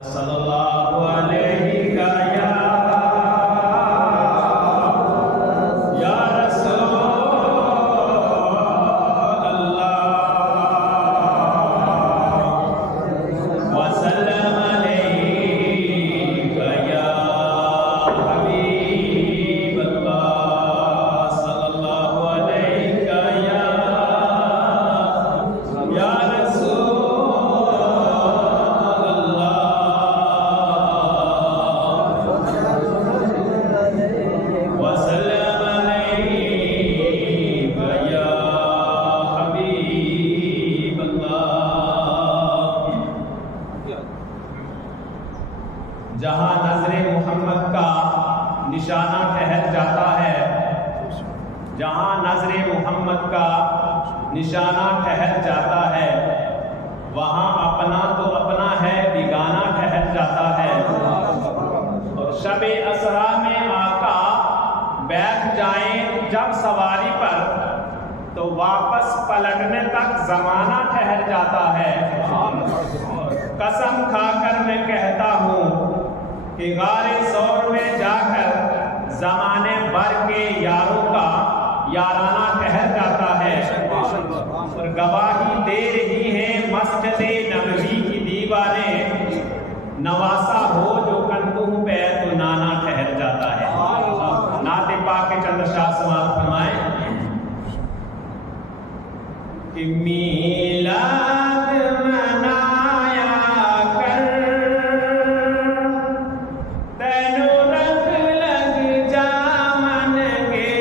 सल्लल्लाहु अलैहि का या रसूल अल्लाह वसल्लम अलैका या हबीब अल्लाह सल्लल्लाहु अलैका या जहां नजरे मोहम्मद का निशाना ठहर जाता है, जहां नजरे मोहम्मद का निशाना ठहर जाता है, वहां अपना तो अपना है, बिगाना ठहर जाता है। और शबे असरा में आका बैठ जाएं जब सवारी पर, तो वापस पलटने तक जमाना ठहर जाता है। कसम खाकर मैं कहता हूँ कि गारे सौर में जाकर जमाने भर के यारों का याराना ठहर जाता है। और गवाही दे रही है मस्जिद नबवी की दीवारें, नवासा हो जो कंतुह पे तो नाना ठहर जाता है। नाते पाक के चंद शाह समाप्त फरमाए कि मीलाद मनाया कर, तेनु रंग लग जामन गे।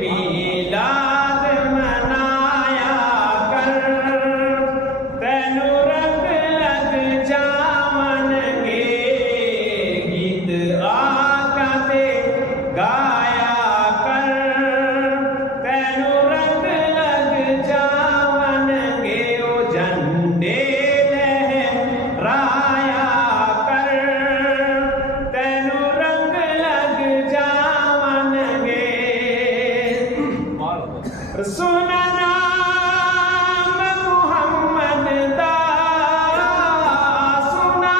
मीलाद मनाया कर, तेनु रंग लग जामन गे। गीत आका दे गाया कर, तेनु रंग लग जावन गे। ओ झंडे लहराया कर, तेनु रंग लग जावन गे। सुना नाम मुहम्मद दा, सुना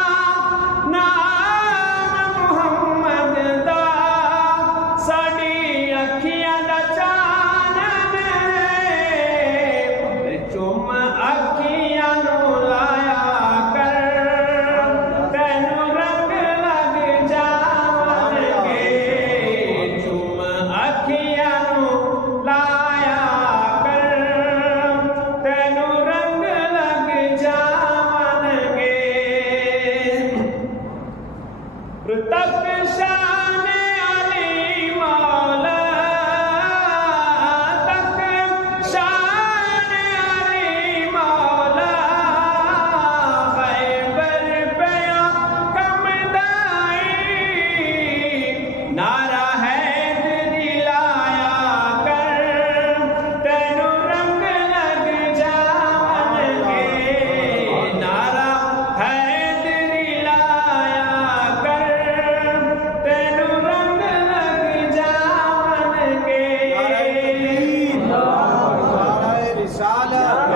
नाम मुहम्मद दा, साडी अखियां दा चानन चुम अखियां नू लाया कर, तेनु रंग लग जावन गे। चुम अखियां नू लाया कर, तेनु रंग लग जावन गे। तक शान अली मौला, तक शान अली मौला। खैबर पे कम दाई, नारा है दिलाया कर, तेनु रंग लग जावन गे। नारा है दिलाया कर, तेनु रंग लग जावन गे। नारे रिसालत,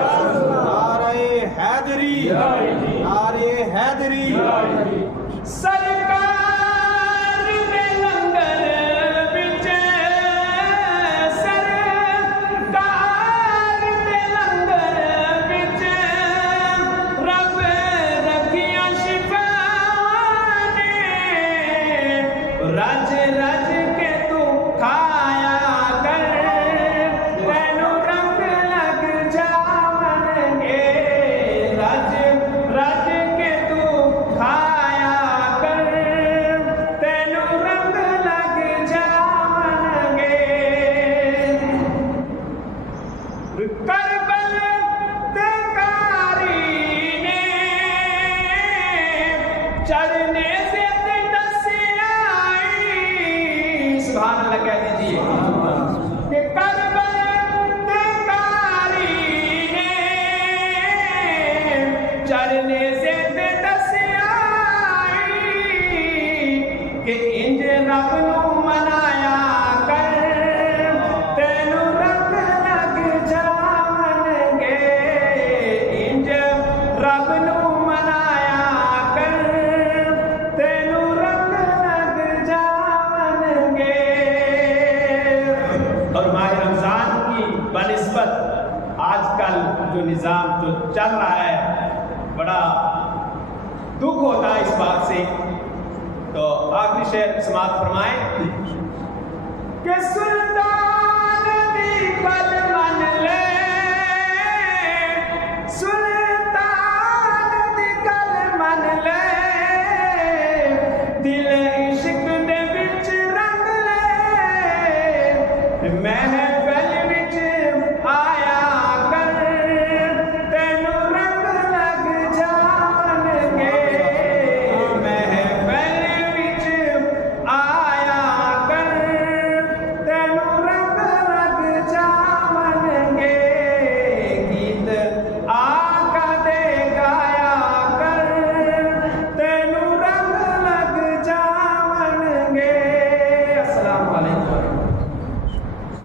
नारे हैदरी, नारे हैदरी। सरकार दे लंगर विच, सरकार दे लंगर विच, रब रखियां शिफावां ने। रज रज के तू खाया कर, तेनु रंग लग जावन गे। रज रज के तू खाया कर, चल रहा है, बड़ा दुख होता है इस बात से। तो आखिरी शेर समाप्त फरमाए कि सुल्तान दी